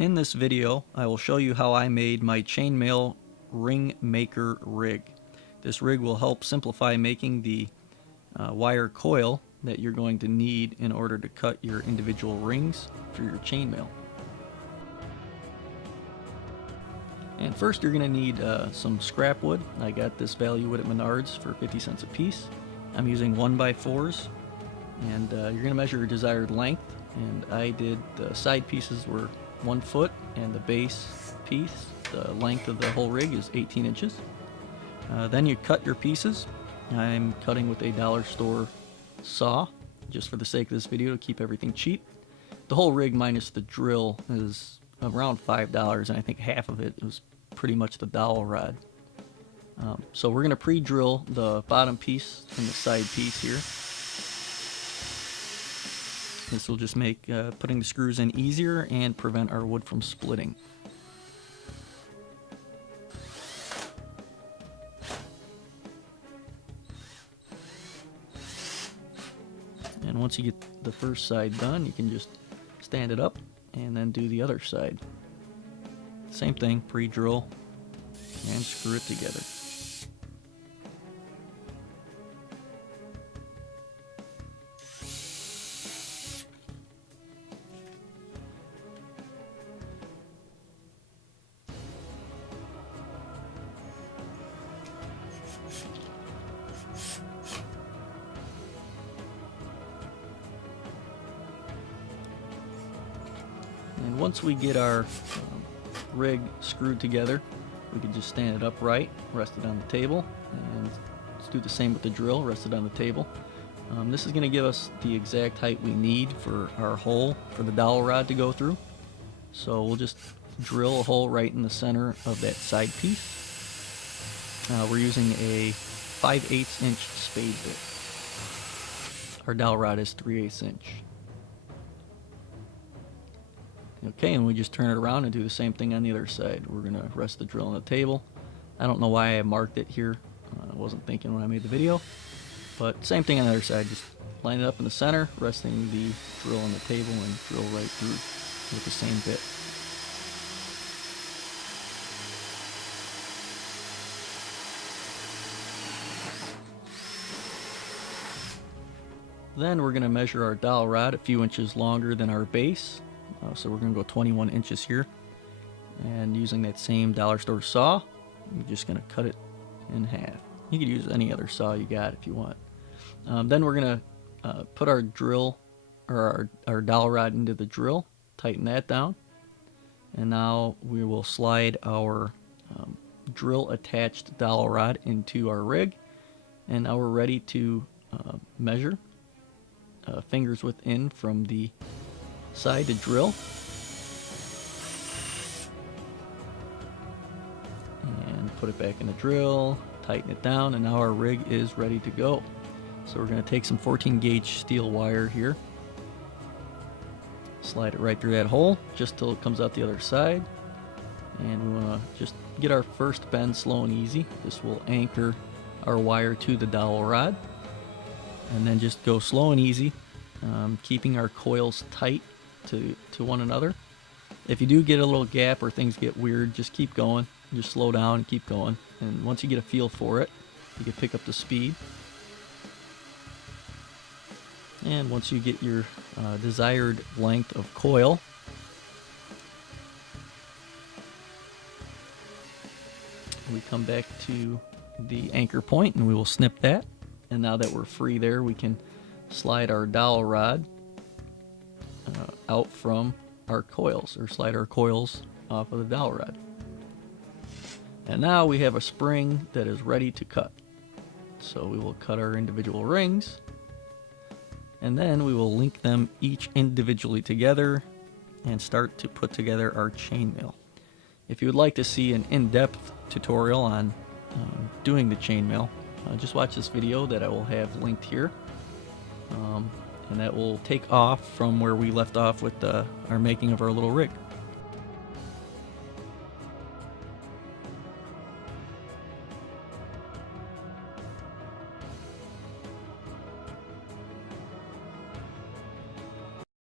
In this video, I will show you how I made my chainmail ring maker rig. This rig will help simplify making the wire coil that you're going to need in order to cut your individual rings for your chainmail. And first you're going to need some scrap wood. I got this value wood at Menards for 50 cents a piece. I'm using 1x4s, and you're going to measure your desired length. And I did the side pieces were 1 foot, and the base piece, the length of the whole rig, is 18 inches. Then you cut your pieces. I'm cutting with a dollar store saw, just for the sake of this video, to keep everything cheap. The whole rig minus the drill is around $5, and I think half of it was pretty much the dowel rod. So we're going to pre-drill the bottom piece and the side piece here. This will just make putting the screws in easier and prevent our wood from splitting. And once you get the first side done, you can just stand it up and then do the other side. Same thing, pre-drill and screw it together. And once we get our rig screwed together, we can just stand it upright, rest it on the table, and let's do the same with the drill, rest it on the table. This is going to give us the exact height we need for our hole for the dowel rod to go through. So we'll just drill a hole right in the center of that side piece. We're using a 5/8 inch spade bit. Our dowel rod is 3/8 inch. Okay, and we just turn it around and do the same thing on the other side. We're going to rest the drill on the table. I don't know why I marked it here. I wasn't thinking when I made the video. But same thing on the other side. Just line it up in the center, resting the drill on the table, and drill right through with the same bit. Then we're going to measure our dowel rod a few inches longer than our base. So we're going to go 21 inches here, and using that same dollar store saw, I'm just going to cut it in half. You could use any other saw you got if you want. Then we're going to put our drill, or our dowel rod, into the drill, tighten that down, and now we will slide our drill attached dowel rod into our rig, and now we're ready to measure fingers within from the side to drill, and put it back in the drill, tighten it down, and now our rig is ready to go. So we're going to take some 14 gauge steel wire here, slide it right through that hole just till it comes out the other side, and we want to just get our first bend slow and easy. This will anchor our wire to the dowel rod, and then just go slow and easy, keeping our coils tight to one another. If you do get a little gap or things get weird, just keep going. Just slow down and keep going. And once you get a feel for it, you can pick up the speed. And once you get your desired length of coil, we come back to the anchor point and we will snip that. And now that we're free there, we can slide our dowel rod out from our coils, or slide our coils off of the dowel rod. And now we have a spring that is ready to cut. So we will cut our individual rings, and then we will link them each individually together and start to put together our chainmail. If you would like to see an in-depth tutorial on doing the chainmail, just watch this video that I will have linked here. And that will take off from where we left off with our making of our little rig.